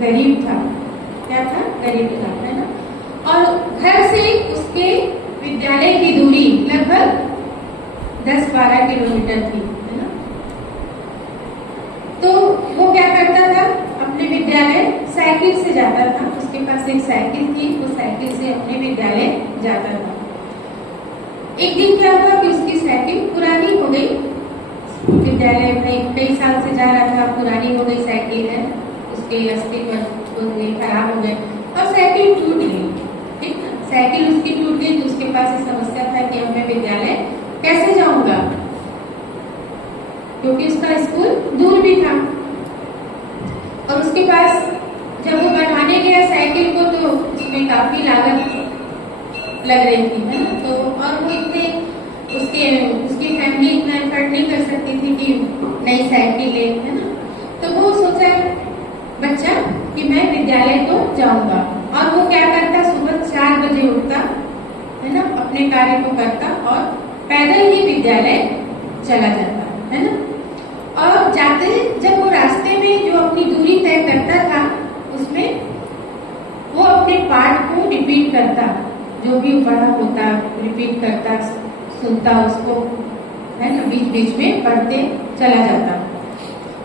गरीब था। क्या था? गरीब था, है ना। और घर से उसके विद्यालय की दूरी लगभग 10-12 किलोमीटर थी, है ना। तो वो क्या करता था? अपने विद्यालय साइकिल से जाता था। उसके पास एक साइकिल थी, वो साइकिल से अपने विद्यालय जाता था। एक दिन क्या हुआ कि उसकी साइकिल पुरानी हो गई। विद्यालय में कई साल से जा रहा था, पुरानी हो गई साइकिल है, उसके अस्तित्व खराब हो गए और साइकिल टूट गई। ठीक है, साइकिल उसकी टूट गई तो उसके पास समस्या था कि अब मैं विद्यालय कैसे जाऊंगा, क्योंकि उसका स्कूल दूर भी था। और उसके पास जब वो बनवाने गया साइकिल को तो उसमें काफी लागत लग रही थी, है ना। तो और वो इतने उसकी फैमिली इतना एफर्ट नहीं कर सकती थी कि नई साइकिल ले, है ना। तो वो सोचा बच्चा कि मैं विद्यालय तो जाऊंगा। और वो क्या करता? सुबह 4 बजे उठता, है ना, अपने कार्य को करता और पैदल ही विद्यालय चला जाता, है ना। और जाते जब वो रास्ते में जो अपनी दूरी तय करता था उसमें वो अपने पाठ को रिपीट करता, जो भी पढ़ा होता रिपीट करता, सुनता उसको, है ना, बीच बीच में पढ़ते चला जाता।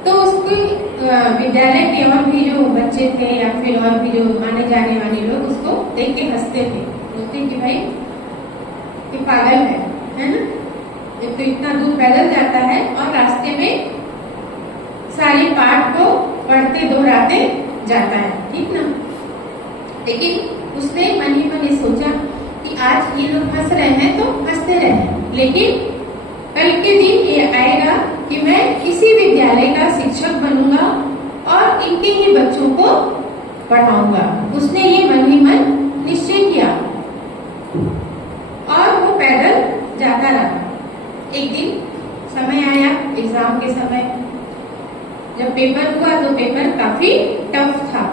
तो उसके विद्यालय के और भी जो बच्चे थे या फिर और भी जो आने जाने वाले लोग उसको देख के हंसते थे, बोलते कि भाई ये पागल है ना। एक तो इतना दूर पैदल जाता है और रास्ते में सारी पाठ को पढ़ते दोहराते जाता है, ठीक ना। लेकिन उसने मन ही मन ये सोचा कि आज ये लोग हंस रहे हैं तो हंसते रहे, लेकिन कल के दिन ये आएगा कि मैं इसी विद्यालय का शिक्षक बनूंगा और इनके ही बच्चों को पढ़ाऊंगा। उसने ये मन ही मन निश्चय किया और वो पैदल जाता रहा। एक दिन समय आया, एग्जाम के समय जब पेपर हुआ तो पेपर काफी टफ था,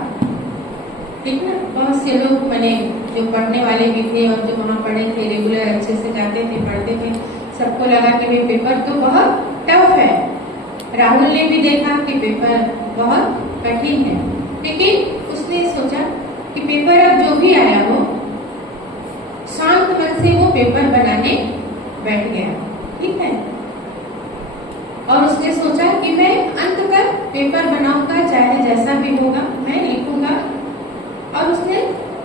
ठीक ना। बहुत से लोग मैंने जो पढ़ने वाले भी थे और जो वहाँ पढ़े थे, रेगुलर अच्छे से जाते थे, पढ़ते थे, सबको लगा कि ये पेपर तो बहुत टफ है। राहुल ने भी देखा कि पेपर बहुत कठिन है, लेकिन उसने सोचा कि पेपर अब जो भी आया हो, शांत मन से वो पेपर बनाने बैठ गया, ठीक है। और उसने सोचा कि मैं अंत तक पेपर बनाऊंगा, चाहे जैसा भी होगा मैं लिखूंगा। और उसने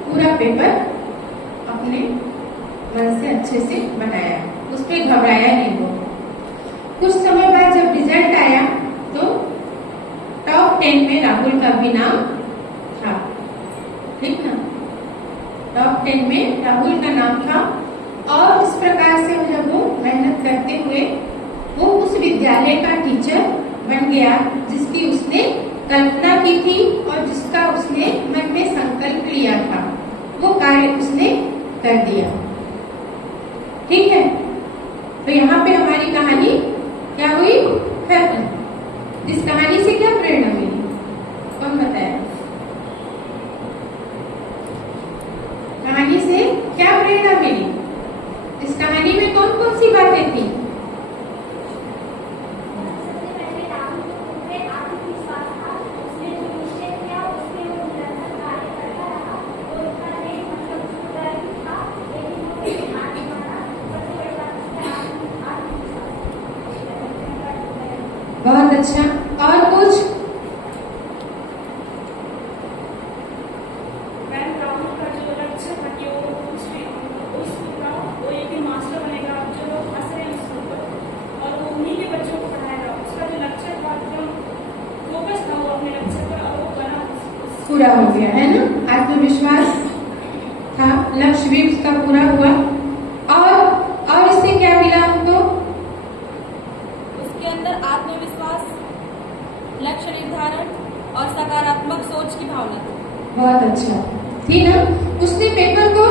पूरा पेपर अपने मन से अच्छे से बनाया, उस पर घबराया नहीं वो। कुछ समय बाद जब रिजल्ट आया तो टॉप 10 में राहुल का भी नाम था, ठीक ना। टॉप 10 में राहुल का नाम था। और इस प्रकार से जब वो मेहनत करते हुए वो उस विद्यालय का टीचर बन गया जिसकी उसने कल्पना की थी और जिसका उसने मन में संकल्प लिया था, वो कार्य उसने कर दिया, ठीक है। तो यहाँ पे हमारी कहानी क्या हुई? खत्म। इस कहानी से क्या प्रेरणा मिली? कौन बताया? कहानी से क्या प्रेरणा मिली? इस कहानी में कौन कौन सी बातें थी? बहुत अच्छा। और कुछ? राहुल का जो लक्ष्य था कि वो एक मास्टर बनेगा, जो लोग हंस रहे हैं उसके ऊपर, और वो उन्हीं के बच्चों को पढ़ाएगा। उसका जो लक्ष्य था, जो फोकस था, वो अपने लक्ष्य पर, और वो बना, पूरा हो गया, है ना। आत्मविश्वास था, लक्ष्य भी उसका पूरा हुआ। और इससे क्या मिला हमको? उसके अंदर आत्मविश्वास, लक्ष्य निर्धारण और सकारात्मक सोच की भावना थी। बहुत अच्छा, थी ना। उसने पेपर को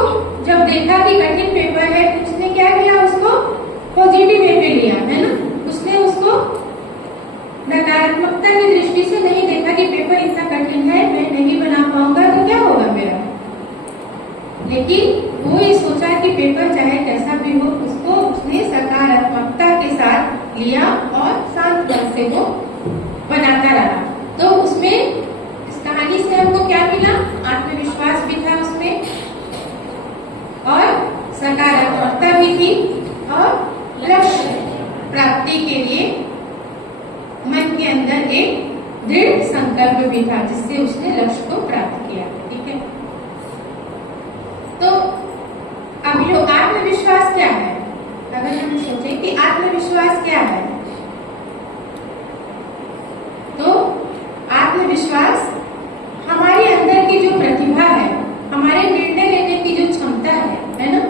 जब देखा कि कठिन पेपर है, उसने क्या किया? उसको पॉजिटिव वे पे लिया, है ना। उसने उसको नकारात्मकता की दृष्टि से नहीं देखा कि पेपर इतना कठिन है, मैं नहीं बना पाऊंगा तो क्या होगा मेरा। लेकिन वो ये सोचा कि पेपर चाहे कैसा भी हो, उसको उसने सकारात्मकता के साथ लिया और शांत मन से वो बनाता रहा। तो उसमें इस कहानी से हमको लक्ष्य प्राप्ति के लिए मन के अंदर एक दृढ़ संकल्प भी था, जिससे उसने लक्ष्य को प्राप्त किया। ठीक है, तो अब जो आत्मविश्वास क्या है, अगर हम सोचें कि आत्मविश्वास क्या है, तो आत्मविश्वास हमारे अंदर की जो प्रतिभा है, हमारे निर्णय लेने की जो क्षमता है ना,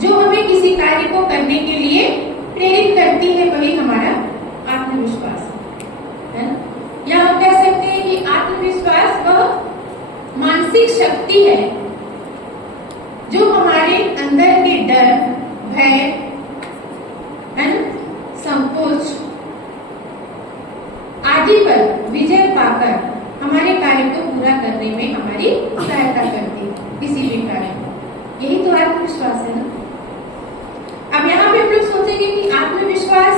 जो हमें किसी कार्य को करने के लिए प्रेरित करती है, वही हमारा आत्मविश्वास है ना। या हम कह सकते हैं कि आत्मविश्वास वह मानसिक शक्ति है जो हमारे अंदर के डर, भय है ना, संकोच आदि पर विजय पाकर हमारे कार्य को पूरा करने में हमारी सहायता करती है, किसी भी कार्य को। यही तो आत्मविश्वास है ना। अब यहाँ पे हम लोग सोचेंगे कि आत्मविश्वास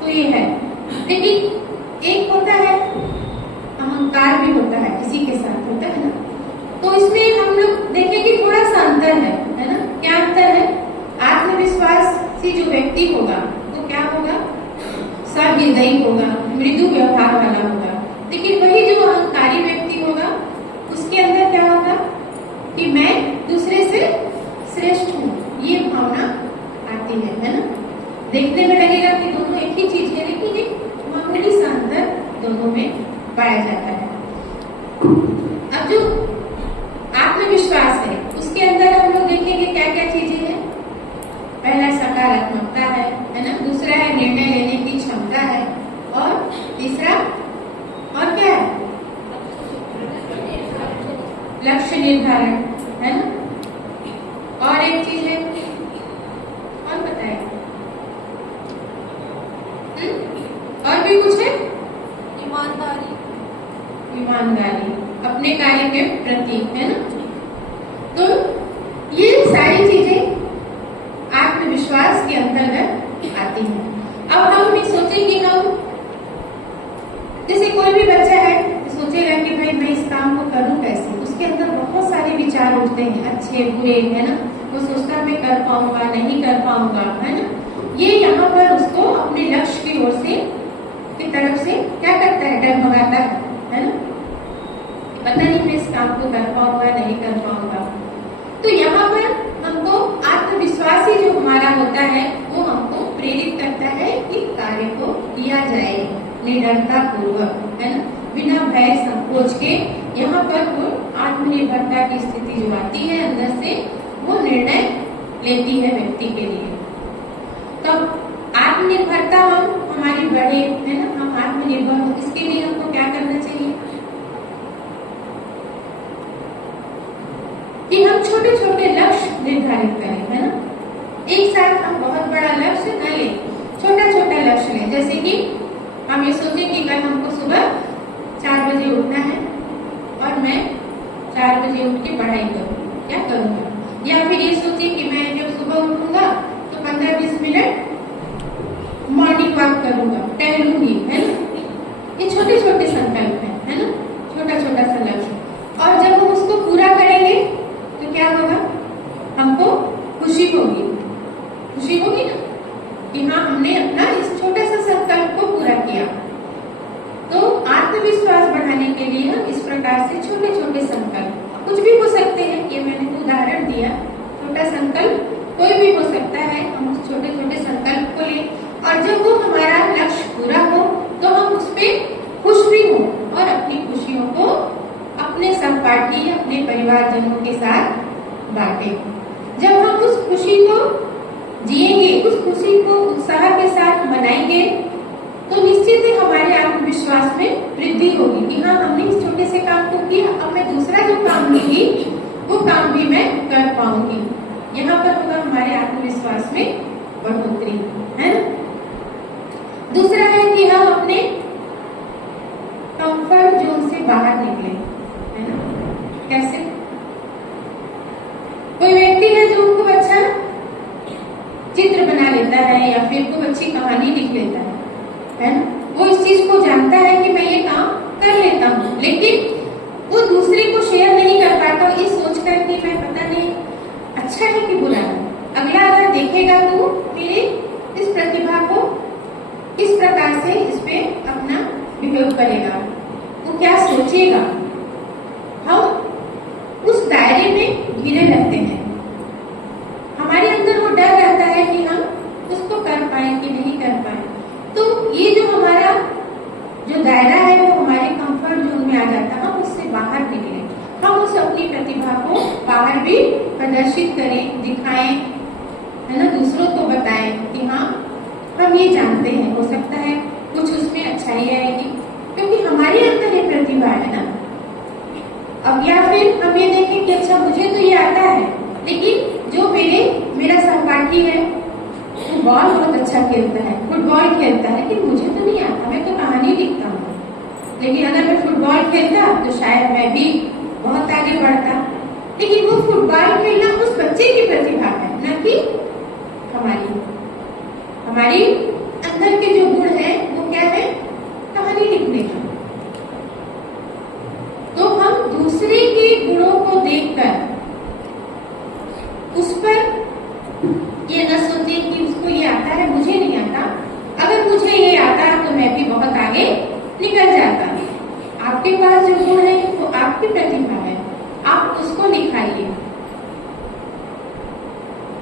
तो ये है, लेकिन एक होता है अहंकार भी होता है, किसी के साथ होता है ना। तो इसमें हम लोग देखेंगे थोड़ा सा अंतर है ना। क्या अंतर है? आत्मविश्वासी जो व्यक्ति होगा वो क्या होगा? सहृदयी होगा, मृदु व्यवहार वाला होगा। लेकिन वही जो अहंकारी व्यक्ति होगा उसके अंदर क्या होगा कि मैं दूसरे से श्रेष्ठ हूँ, ये भावना आती है ना। देखने में लगेगा कि दोनों एक ही चीज है, लेकिन एक मामूली सा अंतर दोनों में पाया जाता है। अब जो आत्मविश्वास है उसके अंदर हम लोग देखेंगे क्या क्या चीजें हैं। पहला सकारात्मकता है ना। दूसरा है निर्णय लेने की क्षमता है, और तीसरा और क्या है? लक्ष्य निर्धारण है ना। और एक चीज है, और बताए? और भी कुछ है? ईमानदारी। ईमानदारी अपने कार्य के प्रति है ना। तो ये सारी चीजें आत्मविश्वास के अंतर्गत आती हैं। अब हम भी सोचें कि हम, जैसे कोई भी बच्चा है सोचेगा कि भाई मैं इस काम को करूं कैसे, उसके अंदर बहुत सारे विचार उठते हैं, अच्छे बुरे है ना। वो सोचता मैं कर पाऊंगा नहीं कर पाऊंगा है ना। ये यहाँ पर उसको अपने लक्ष्य की ओर से की तरफ से क्या करता है? डगमगाता है ना। पता नहीं मैं इस काम को कर पाऊंगा नहीं कर पाऊंगा। तो यहाँ पर हमको आत्मविश्वासी जो हमारा होता है वो हमको प्रेरित करता है कि कार्य को किया जाए निडरता पूर्वक है ना, बिना भय संकोच के। यहाँ पर वो आत्मनिर्भरता की स्थिति जो आती है अंदर से, वो निर्णय लेती है व्यक्ति के लिए। तब आत्मनिर्भरता हम हमारी बढ़े है ना, हम आत्मनिर्भर हो, इसके लिए हमको क्या करना चाहिए कि हम छोटे छोटे लक्ष्य निर्धारित करें है ना। एक साथ हम बहुत बड़ा लक्ष्य न लें, छोटा छोटा लक्ष्य लें। जैसे कि हम ये सोचें कि कल हमको सुबह 4 बजे उठना है और मैं 4 बजे उठ के पढ़ाई करूँ, क्या करूँगा। या फिर ये सोचिए कि मैं जब सुबह उठूंगा तो 15-20 मिनट मॉर्निंग वॉक करूंगा, टहलूंगी है ना। ये छोटे छोटे संकल्प है ना, छोटा छोटा सा लक्ष्य। और जब हम उसको पूरा करेंगे तो क्या होगा? हमको खुशी होगी, खुशी होगी ना कि हाँ हमने अपना इस छोटे सा संकल्प को पूरा किया। तो आत्मविश्वास बढ़ाने के लिए हम इस प्रकार से छोटे छोटे संकल्प, कुछ भी हो सकते हैं, ये मैंने उदाहरण दिया, छोटा संकल्प कोई भी हो सकता है। हम उस छोटे छोटे संकल्प को लें और जब वो हमारा लक्ष्य पूरा हो तो हम उस पर खुश भी हो और अपनी खुशियों को अपने सहपाठी, अपने परिवारजनों के साथ बांटे। जब हम उस खुशी को जिएंगे, उस खुशी को उत्साह के साथ मनाएंगे, तो निश्चित ही हमारे आत्मविश्वास में वृद्धि होगी कि हाँ हमने इस छोटे से काम को किया, अब मैं दूसरा जो काम लूंगी वो काम भी मैं कर पाऊंगी। यहाँ पर होगा हमारे आत्मविश्वास में बढ़ोतरी है ना। दूसरा है कि हम अपने कंफर्ट जोन से बाहर निकले है ना। कैसे? कोई व्यक्ति है जो खूब अच्छा चित्र बना लेता है या फिर खूब अच्छी कहानी लिख लेता है ना। वो इस चीज को जानता है कि मैं ये काम कर लेता हूँ, लेकिन वो दूसरे को शेयर नहीं कर पाता, ये सोचकर कि मैं पता नहीं अच्छा है कि बुरा है, अगला अगर देखेगा तो मेरे बाहर निकले, हम उस अपनी प्रतिभा को बाहर भी प्रदर्शित करें, दिखाएं, है ना, दूसरों को बताएं कि हाँ हम ये जानते हैं, हो सकता है कुछ उसमें अच्छाई आएगी, क्योंकि हमारे अंदर ये प्रतिभा है ना। अब या फिर हम ये देखें कि अच्छा मुझे तो ये आता है, लेकिन जो मेरा सहपाठी है वो बॉल बहुत अच्छा खेलता है, फुटबॉल खेलता है, लेकिन मुझे तो नहीं आता, मैं तो कहानी लिखता हूँ। लेकिन अगर मैं फुटबॉल खेलता तो शायद मैं भी बहुत आगे बढ़ता। लेकिन वो फुटबॉल खेलना उस बच्चे की प्रतिभा है, न कि हमारी अंदर के जो गुण है वो क्या है, कहानी लिखने का। तो हम दूसरे के गुणों को देखकर उस पर ये न सोचे कि उसको ये आता है मुझे नहीं आता, अगर मुझे ये आता तो मैं भी बहुत आगे निकल जाता। आपके पास जो गुण है वो आपकी प्रतिभा है, आप उसको निखारिए।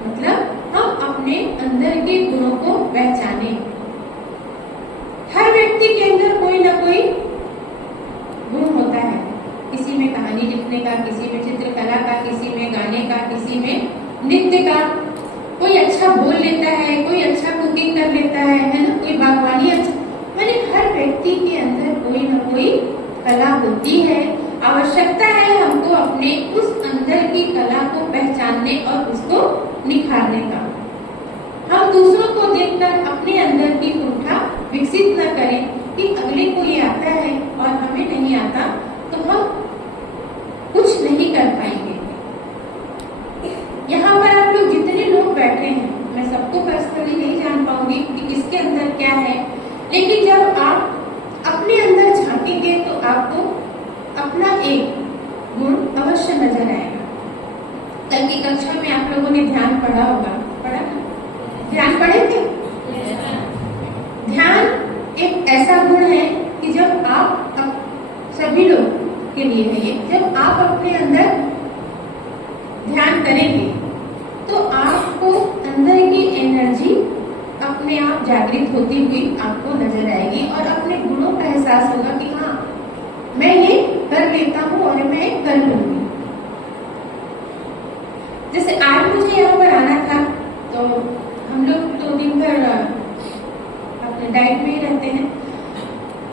मतलब हम अपने अंदर के गुणों को पहचाने। हर व्यक्ति के अंदर कोई ना कोई गुण होता है, किसी में कहानी लिखने का, किसी में चित्रकला का, किसी में गाने का, किसी में नृत्य का, कोई अच्छा बोल लेता है, कोई अच्छा कुकिंग कर लेता है ना, कोई बागवानी अच्छा, मैंने हर व्यक्ति के अंदर कोई ना कोई कला होती है। आवश्यकता है हमको अपने उस अंदर की कला को पहचानने और उसको निखारने का। हम दूसरों को देखकर अपने अंदर की कुंठा विकसित न करें कि अगले को ये आता है और हमें नहीं आता, तो हम कुछ नहीं कर पाएंगे। यहाँ पर आप लोग जितने लोग बैठे हैं, मैं सबको पर्सनली नहीं जान पाऊंगी कि किसके अंदर क्या है, लेकिन जब आप अपने अंदर झांकेंगे तो आपको अपना एक गुण अवश्य नजर आएगा। कल की कक्षा में आप लोगों ने ध्यान पढ़ा होगा, पढ़ा ना? ध्यान पढ़े थे? ध्यान एक ऐसा गुण है कि जब आप सभी लोग के लिए है ये, जब आप अपने अंदर ध्यान करेंगे तो आपको अंदर की एनर्जी अपने आप जागृत होती हुई आपको नजर आएगी और अपने गुणों का एहसास होगा कि हाँ मैं ये कर लेता हूँ और मैं कर लूंगी। जैसे आज मुझे यहाँ पर आना था, तो हम लोग तो दिन भर अपने डाइट में ही रहते हैं,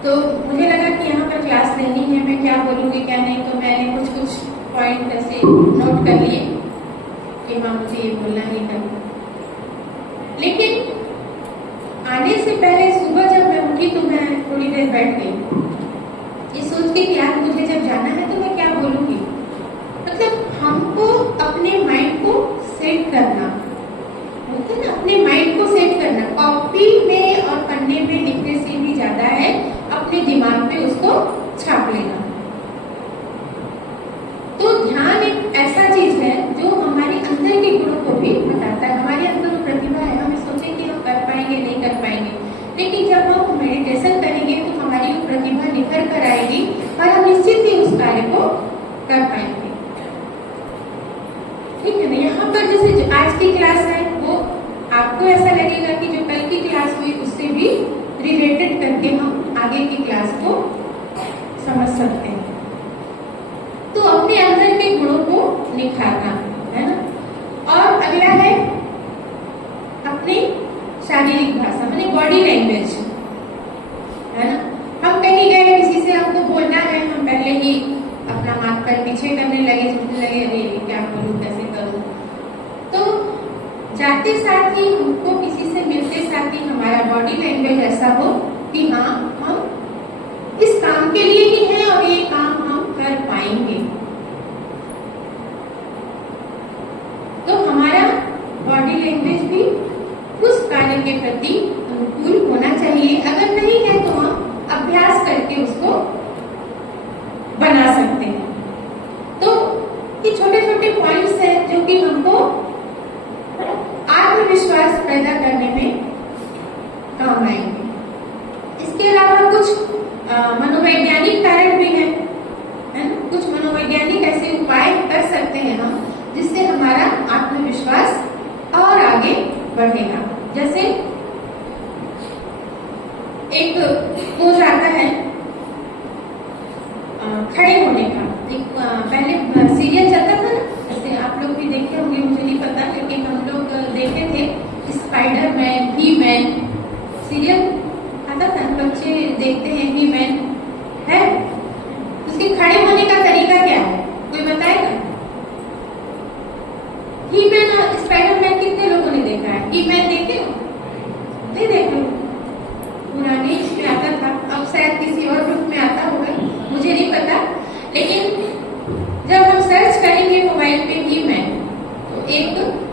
तो मुझे लगा कि यहाँ पर क्लास लेनी है, मैं क्या बोलूँगी क्या नहीं, तो मैंने कुछ पॉइंट ऐसे नोट कर लिए कि हाँ मुझे ये बोलना ही करना। लेकिन आने से पहले सुबह जब मैं उठी तो मैं थोड़ी देर बैठ गई, ये सोच के कि आज मुझे जब जाना है तो मैं क्या बोलूँगी। मतलब हमको अपने माइंड को सेट करना होता है ना, अपने माइंड को सेट करना कॉपी में और पन्ने में लिखने से भी ज्यादा है अपने दिमाग पे उसको छाप लेना। तो ध्यान एक ऐसा चीज है जो हमारे अंदर के गुणों को भी बताता है। हमारे अंदर वो प्रतिभा है, हमें सोचे कि हम कर पाएंगे नहीं कर पाएंगे, लेकिन जब हम मेडिटेशन करेंगे तो हमारी वो प्रतिभा निखर कर आएगी और हम निश्चित ही उस कार्य को कर पाएंगे। ठीक है ना। यहाँ पर जैसे आज की क्लास है वो आपको ऐसा लगेगा कि जो कल की क्लास हुई उससे भी रिलेटेड करके हम आगे की क्लास को समझ सकते हैं। तो अपने अंदर के गुणों को निखारना है ना। और अगला है अपनी शारीरिक भाषा, माने बॉडी लैंग्वेज, है ना। हम कहीं गए, किसी से हमको बोलना है, हम पहले ही अपना हाथ पैर पीछे करने लगे, सोचने लगे अरे क्या करूं कैसे करूं। तो जाते साथ ही हमको किसी से मिलते साथ ही हमारा बॉडी लैंग्वेज ऐसा हो कि हाँ हम इस काम के लिए ही है और ये काम हम कर पाएंगे। तो हमारा बॉडी लैंग्वेज भी उस कार्य के प्रति अनुकूल होना चाहिए। अगर नहीं है तो हम अभ्यास करके उसको बना सकते हैं। तो ये छोटे छोटे पॉइंट्स हैं जो कि हमको आत्मविश्वास पैदा करने में काम आएंगे। इसके अलावा कुछ मनोवैज्ञानिक कारण भी है ना। कुछ मनोवैज्ञानिक ऐसे उपाय कर सकते हैं हम जिससे हमारा आत्मविश्वास और आगे बढ़ेगा। जैसे एक पोज आता है खड़े होने का, स्पाइडरमैन, ही मैन, सीरियल आता था, बच्चे देखते हैं ही मैन है। उसके खड़े होने का तरीका क्या है, कोई बताएगा? ही मैन और स्पाइडरमैन कितने लोगों ने देखा है? ही मैन देखे हो? नहीं देखे? पुराने इसमें आता था, अब शायद किसी और ग्रुप में आता होगा, मुझे नहीं पता। लेकिन जब हम सर्च करेंगे मोबाइल पे ही मैन, तो एक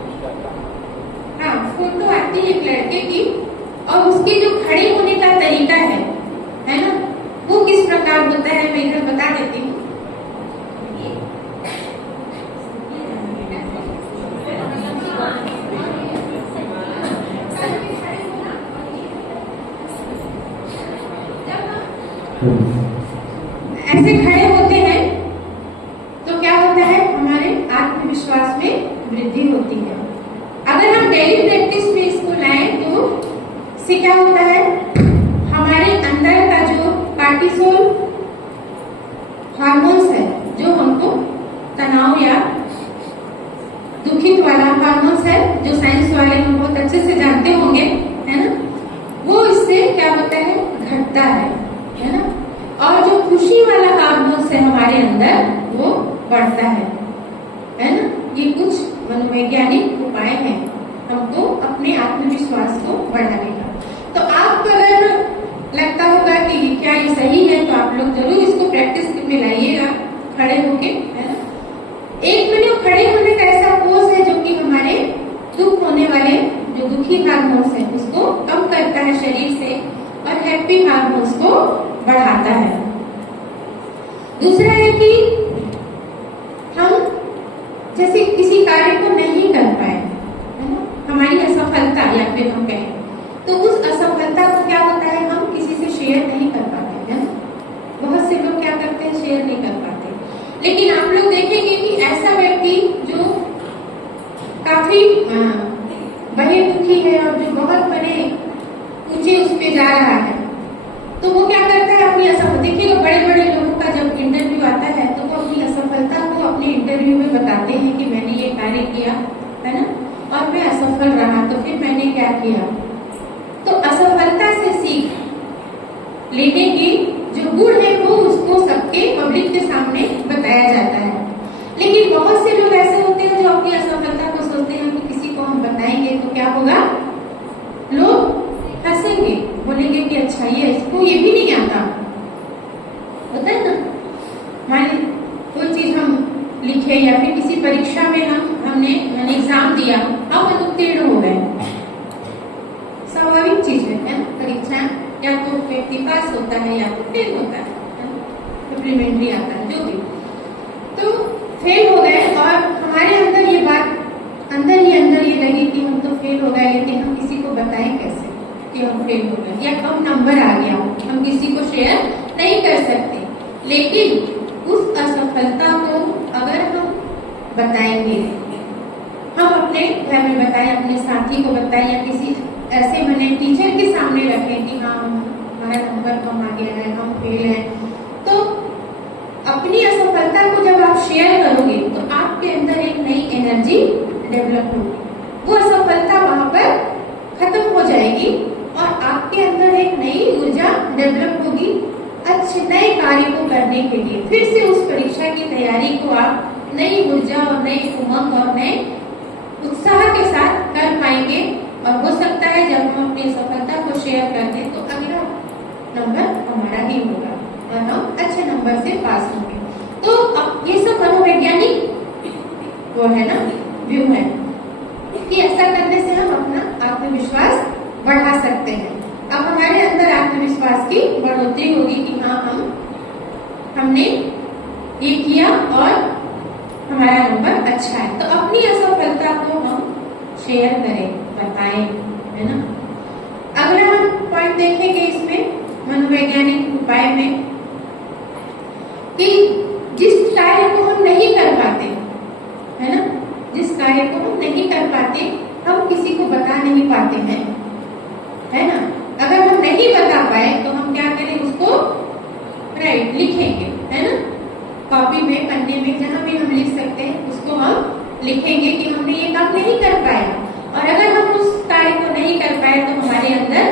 फोटो आती है एक लड़के की, और उसके जो खड़े होने का तरीका है ना, वो किस प्रकार होता है मैं इधर बता देती हूँ। ऐसे खड़े होते हैं तो क्या होता है, हमारे आत्मविश्वास में वृद्धि होती है। अगर हम डेली प्रैक्टिस में इसको लाएं तो इससे क्या होता है, हमारे अंदर का जो कार्टिसोल हार्मोन्स है, जो हमको तनाव या दुखित वाला हार्मोन्स है, जो साइंस वाले हम बहुत अच्छे से जानते होंगे, है ना, वो इससे क्या होता है, घटता है ना। और जो खुशी वाला हार्मोन्स है हमारे अंदर, वो बढ़ता है ना। ये कुछ मनोवैज्ञानिक उपाय हैं हमको अपने आत्मविश्वास को बढ़ाने का। तो आपको अगर लगता होगा कि क्या ये सही है, तो आप लोग जरूर इसको प्रैक्टिस में लाइएगा, खड़े होके, है ना। 1 मिनट खड़े होने का ऐसा पोज है जो कि हमारे दुख होने वाले जो दुखी हार्मोन्स है उसको कम करता है शरीर से, और हैप्पी हार्मोन्स को बढ़ाता है। दूसरा है कि हम जैसे किसी कार्य को नहीं कर पाए, है ना, हमारी असफलता या फिर हम कहें तो उस असफलता को क्या होता है, हम किसी से शेयर नहीं कर पाते, है ना। बहुत से लोग क्या करते हैं, शेयर नहीं कर पाते। लेकिन आप लोग देखेंगे कि ऐसा व्यक्ति जो काफी बहिर्मुखी है और जो बहुत बड़े ऊंचे उस पे जा रहा है, तो वो क्या करता है, अपनी असफलता, देखिएगा बड़े बड़े लोगों का जब इंटरव्यू आता है तो वो अपनी असफलता को अपने इंटरव्यू में बताते हैं कि मैंने ये कार्य किया, है ना, और मैं असफल रहा, तो फिर मैंने क्या किया। तो असफलता से सीख लेने के जो गुण है वो उसको सबके पब्लिक के सामने बताया जाता है। लेकिन बहुत से लोग ऐसे होते हैं जो अपनी असफलता को सोचते हैं कि किसी को हम बताएंगे तो क्या होगा, लोग हंसेंगे, बोलेंगे कि अच्छा ये इसको ये भी नहीं आता, होता है ना। मान कोई चीज हम लिखे या फिर किसी परीक्षा में हमने एग्जाम दिया, हम अनुत्तीर्ण हो गए, स्वाभाविक चीज है ना। परीक्षा या तो व्यक्ति पास होता है या तो फेल होता है, सप्लीमेंट्री आता है जो भी। तो फेल हो गए और हमारे अंदर ये बात अंदर ये लगी कि हम तो फेल हो गए, लेकिन हम किसी को बताएं कैसे कि हम फेल हो गए, या कम नंबर आ गया, हम किसी को शेयर नहीं कर सकते। लेकिन उस असफलता को अगर हम बताएंगे, हम अपने घर में बताएं, अपने साथी को बताएं, या किसी ऐसे मैंने टीचर के सामने रखें कि हाँ हमारा नंबर कम आ गया है, हम फेल हैं, तो अपनी असफलता को जब आप शेयर करोगे तो आपके अंदर एक नई एनर्जी डेवलप होगी, वो असफलता वहां पर खत्म हो जाएगी और आपके अंदर एक नई ऊर्जा डेवलप होगी अच्छे नए कार्य को करने के लिए। फिर से उस परीक्षा की तैयारी को आप नई ऊर्जा और नई उमंग और नए उत्साह के साथ कर पाएंगे। और हो सकता है जब हम अपनी सफलता को शेयर कर दें तो अगला नंबर हमारा ही होगा और हम अच्छे नंबर से पास होंगे। तो अब ये सब मनोवैज्ञानिक वो है ना व्यू है कि ऐसा करने से हम अपना आत्मविश्वास बढ़ा सकते हैं। अब हमारे अंदर आत्मविश्वास की बढ़ोतरी होगी कि हाँ हमने ये किया और हमारा नंबर अच्छा है। तो अपनी असफलता को हम शेयर करें, बताएं, है ना। अगला हम पॉइंट देखेंगे इसमें मनोवैज्ञानिक उपाय में कि जिस कार्य को हम नहीं कर पाते, है ना, जिस कार्य को हम नहीं कर पाते, हम किसी को बता नहीं पाते हैं, है ना। अगर हम नहीं बता पाए तो हम क्या करें, उसको राइट लिखेंगे, है ना, कॉपी में, पन्ने में, जहां भी हम लिख सकते हैं उसको हम लिखेंगे कि हमने ये काम नहीं कर पाया। और अगर हम उस कार्य को नहीं कर पाए तो हमारे अंदर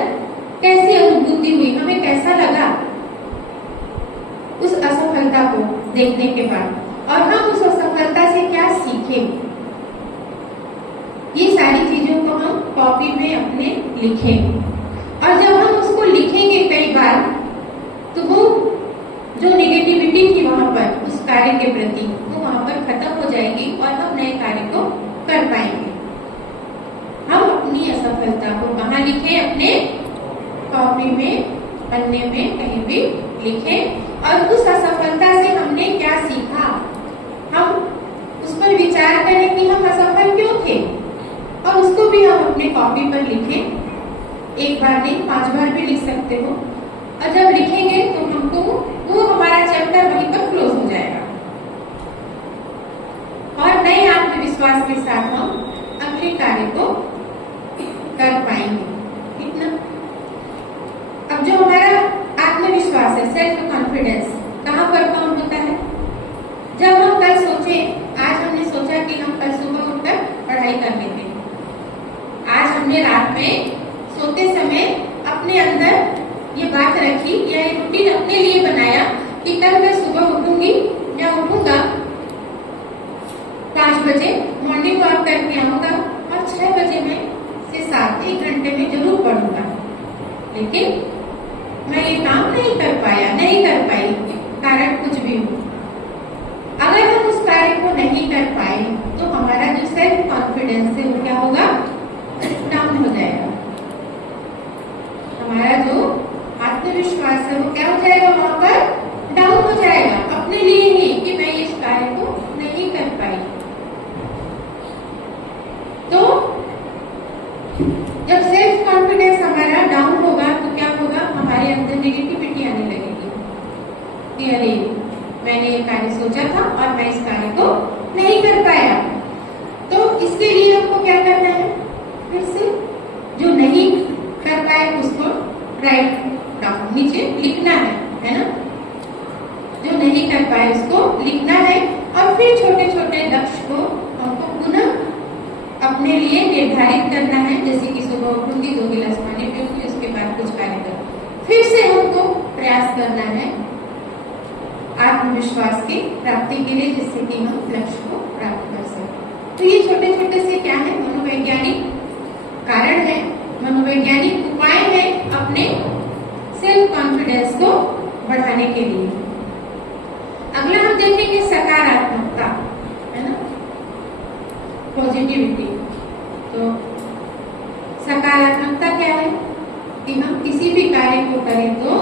कैसी अनुभूति हुई, हमें कैसा लगा उस असफलता को देखने के बाद, और हम उस असफलता से क्या सीखे, ये सारी चीजों को हम कॉपी में अपने लिखेंगे। और जब हम उसको लिखेंगे कई बार, तो वो जो निगेटिविटी थी वहां पर उस कार्य के प्रति, वो वहां पर खत्म हो जाएगी और हम नए कार्य को कर पाएंगे। हम अपनी असफलता को कहाँ लिखें? अपने कॉपी में, पन्ने में कहीं भी लिखें, और उस असफलता से हमने क्या सीखा, हम उस पर विचार करें कि हम असफल क्यों थे, और उसको भी हम अपने कॉपी पर लिखें। एक बार नहीं, 5 बार भी लिख सकते हो, और जब लिखेंगे तो हमको वो हमारा चैप्टर वहीं पर क्लोज हो जाएगा, और नए आत्मविश्वास के साथ हम अगले कार्य को कर पाएंगे, ठीक ना। अब जो हमारा आत्मविश्वास है, सेल्फ कॉन्फिडेंस, कहाँ पर कम होता है? जब हम कल सोचे, आज हमने सोचा कि हम कल सुबह उठकर पढ़ाई कर लेते हैं, आज हमने रात में सोते समय अपने अंदर ये बात रखी या ये रूटीन अपने लिए बनाया कि कल मैं सुबह उठूंगी या उठूंगा 5 बजे, मॉर्निंग वॉक करके आऊंगा और 6 बजे में से 7 1 घंटे में जरूर पढ़ूंगा। लेकिन मैं ये काम नहीं कर पाया, नहीं कर पाई, कारण कुछ भी हो। अगर हम उस कार्य को नहीं कर पाए तो हमारा जो सेल्फ कॉन्फिडेंस है वो क्या होगा? डाउन हो जाएगा। हमारा जो आत्मविश्वास है वो क्या हो जाएगा? वहां पर डाउन हो जाएगा, अपने लिए ही, कि मैं इस कार्य को नहीं कर पाई। तो जब सेल्फ कॉन्फिडेंस हमारा डाउन होगा तो क्या होगा? हमारे अंदर नेगेटिविटी आने लगेगी कि अरे मैंने ये कार्य सोचा था और मैं इस कार्य को नहीं कर पाया। तो इसके लिए हमको क्या करना है? फिर से जो नहीं कर पाए उसको राइट डाउन, नीचे लिखना है ना। जो नहीं कर पाए उसको लिखना है, और फिर छोटे छोटे लक्ष्य को हमको पुनः अपने लिए निर्धारित करना है। जैसे कि सुबह उठूंगी, 2 गिलास पानी पीऊंगी, उसके बाद कुछ कार्य करूं। फिर से हमको प्रयास करना है आत्मविश्वास की प्राप्ति के लिए, जिससे कि हम लक्ष्य को प्राप्त कर सकें। तो ये छोटे छोटे से क्या है? मनोवैज्ञानिक कारण है, मनोवैज्ञानिक उपाय है अपने सेल्फ कॉन्फिडेंस को बढ़ाने के लिए। अगला हम देखेंगे सकारात्मकता, है ना, पॉजिटिविटी। तो सकारात्मकता क्या है? कि हम किसी भी कार्य को करें तो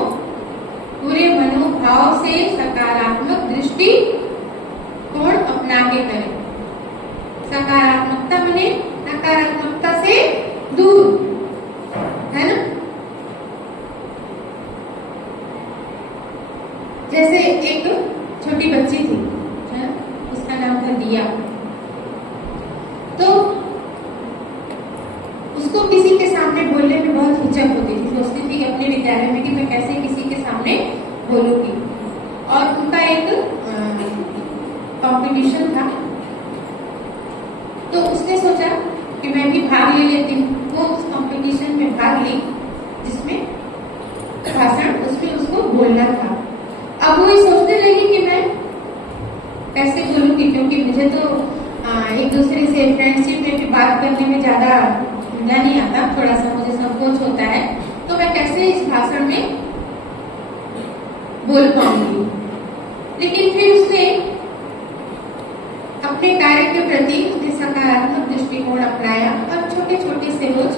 पूरे मनोभाव से सकारात्मक दृष्टि कोण अपना के करें। सकारात्मकता माने नकारात्मकता से दूर, है ना। जैसे एक छोटी बच्ची थी, है ना, उसका नाम था दिया। तो उसको किसी के सामने बोलने में बहुत हिचक होती थी, सोचती थी अपने विद्यालय में कि मैं कैसे किसी के सामने बोलूंगी। और उनका एक कंपटीशन था, तो उसने सोचा कि मैं भी भाग ले लेती हूँ। वो उस कंपटीशन में भाग ली जिसमें भाषण, उसमें उसको बोलना था। अब वो ये सोचने लगी कि मैं कैसे बोलूंगी, क्योंकि मुझे तो एक दूसरे से फ्रेंडशिप में भी बात करने में ज्यादा मजा नहीं आता, थोड़ा सा मुझे संकोच होता है। तो मैं कैसे इस भाषण में बोल पाऊंगी। लेकिन फिर उसने अपने कार्य के प्रति उसने सकारात्मक दृष्टिकोण अपनाया और छोटे छोटे से रोज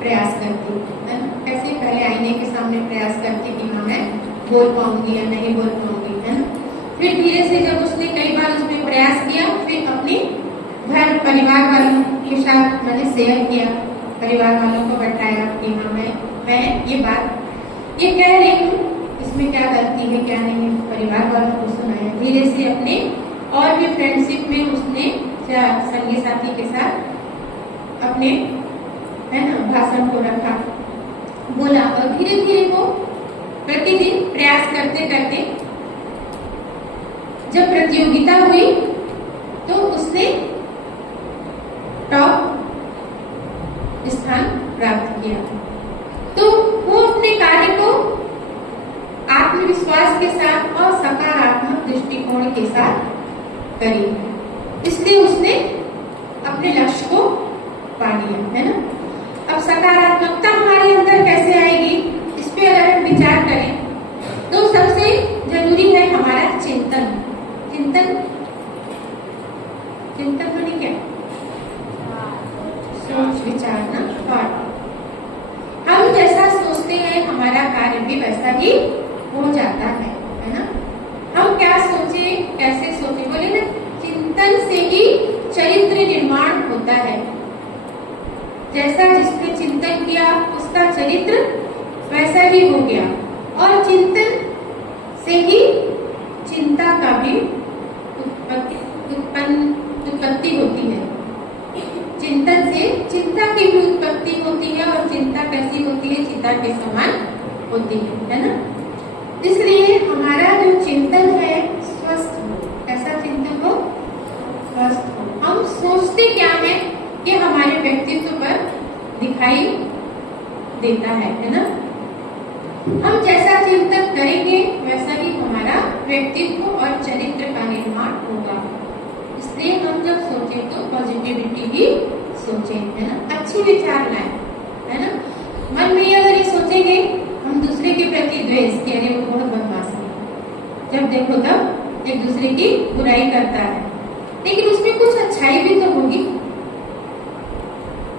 प्रयास करती है। कैसे? पहले आईने के सामने प्रयास करती कि हाँ मैं बोल पाऊंगी या नहीं बोल पाऊंगी, है ना। फिर धीरे से जब उसने कई बार उसमें प्रयास किया, फिर अपने घर परिवार वालों के साथ मैंने शेयर किया, परिवार वालों को बताया कि हाँ मैं ये बात ये कह रही हूँ, इसमें क्या गलती है क्या नहीं है, परिवार वालों को सुनाया। धीरे से अपने और भी फ्रेंडशिप में उसने संगी साथी के साथ अपने, है ना, भाषण को रखा, बोला। और धीरे धीरे वो प्रतिदिन प्रयास करते करते जब प्रतियोगिता हुई तो उसने टॉप स्थान प्राप्त किया। तो वो अपने कार्य को आत्मविश्वास के साथ और सकारात्मक दृष्टिकोण के साथ करी, इसलिए उसने अपने लक्ष्य को पा लिया, है ना। अब सकारात्मकता हमारे अंदर कैसे आएगी, इस पे अगर हम विचार करें तो सबसे जरूरी है हमारा चिंतन। चिंतन चिंतन माने क्या? सोच विचारना, थॉट। हम जैसा सोचते हैं हमारा कार्य भी वैसा ही हो जाता है ना। हम क्या सोचे, कैसे सोचे, बोले ना, चिंतन से ही चरित्र निर्माण होता है। जैसा जिसने चिंतन किया उसका चरित्र वैसा ही हो गया, और चिंतन से ही चिंता का भी उत्पत्ति होती है। चिंतन से चिंता की भी उत्पत्ति होती है, और चिंता कैसी होती है, चिंता के समान होती है ना। इसलिए हमारा जो चिंतन है स्वस्थ हो। ऐसा चिंतन हो, स्वस्थ हो। हम सोचते क्या है कि हमारे व्यक्तित्व पर दिखाई देता है ना। हम जैसा चिंतन करेंगे वैसा ही हमारा व्यक्तित्व और चरित्र का निर्माण होगा। इसलिए हम जब सोचे तो पॉजिटिविटी ही सोचे, है ना, अच्छी विचार लाए, है ना। मन में अगर ये सोचेंगे हम दूसरे के प्रति द्वेष कि अरे वो बहुत बदमाश है, जब देखो तब एक दूसरे की बुराई करता है, लेकिन उसमें कुछ अच्छाई भी तो होगी।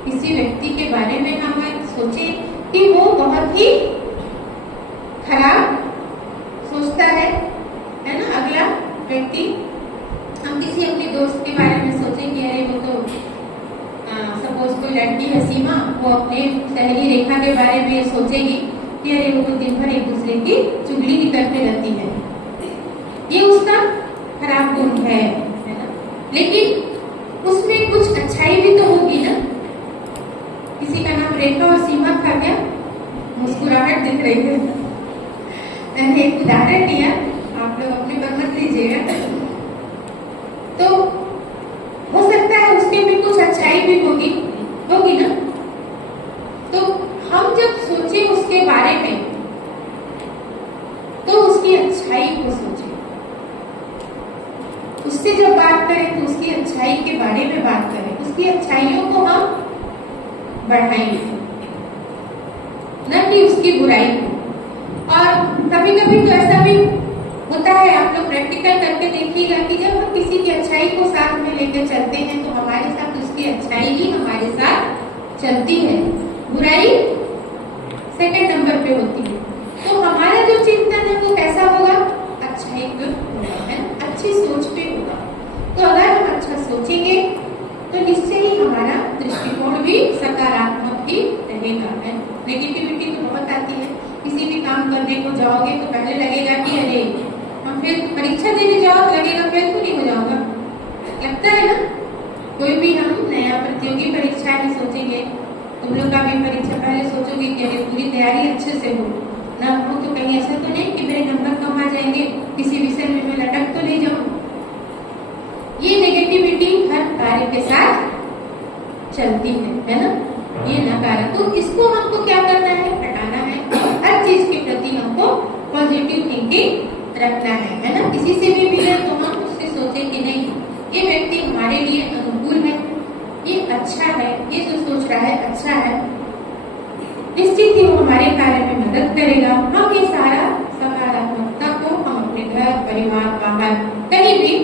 किसी व्यक्ति के बारे में हम सोचे कि वो बहुत ही खराब सोचता है ना अगला व्यक्ति। हम किसी अपने दोस्त के बारे में सोचें कि अरे वो तो सपोज कोई लड़की है सीमा, वो अपने सहेली रेखा के बारे में सोचेगी कि अरे वो तो दिन भर एक दूसरे की चुगली ही करते रहती है, ये उसका खराब गुण है ना। लेकिन उसमें कुछ अच्छाई भी तो होगी ना। किसी का नाम रेखा और सीमा था क्या? मुस्कुराहट दिख रही है। मैंने एक उदाहरण दिया, आप लोग अपने पर मत लीजिएगा। तो हो सकता है उसके में कुछ अच्छाई भी होगी ना। तो हम जब सोचे उसके बारे में तो उसकी अच्छाई को सोचे। उससे जब बात करें तो उसकी अच्छाई के बारे में बात करें, उसकी अच्छाइयों को हम बढ़ाएंगे, न कि उसकी बुराई को। और कभी कभी तो ऐसा भी होता है, आप लोग प्रैक्टिकल करके देखिएगा कि जब हम किसी की अच्छाई को साथ में लेकर चलते हैं तो हमारे साथ उसकी अच्छाई ही हमारे साथ चलती है, बुराई सेकंड नंबर पे होती है। तो हमारा जो चिंतन है वो कैसा होगा? अच्छाई पे होगा, है ना, अच्छी सोच पे होगा। तो अगर हम अच्छा सोचेंगे तो निश्चय ही हमारा दृष्टिकोण भी सकारात्मक ही रहेगा, है। नेगेटिविटी तो बहुत आती है। किसी भी काम करने को जाओगे तो पहले लगेगा कि अरे हम फिर परीक्षा देने जाओ तो लगेगा फेल तो नहीं हो जाऊंगा, लगता है ना। कोई भी हम नया प्रतियोगी परीक्षा में सोचेंगे, तुम लोग का भी परीक्षा पहले सोचोगे कि अरे पूरी तैयारी अच्छे से हो ना, हो तो कहीं ऐसा तो नहीं कि मेरे नंबर कम आ जाएंगे, किसी विषय में मैं लटक तो नहीं जाऊँ। ये नेगेटिविटी हर कार्य के साथ चलती है ना, ये नकारात्मक। तो इसको हमको क्या करना है? हटाना है। हर चीज के प्रति हमको पॉजिटिव थिंकिंग रखना है ना। किसी से भी मिले तो हम उससे सोचे कि नहीं, ये व्यक्ति हमारे लिए अनुकूल है, ये अच्छा है, ये जो सोच रहा है अच्छा है, निश्चित ही वो हमारे कार्य में मदद करेगा। हम ये सारा सकारात्मकता को हम अपने घर, परिवार, बाहर कहीं भी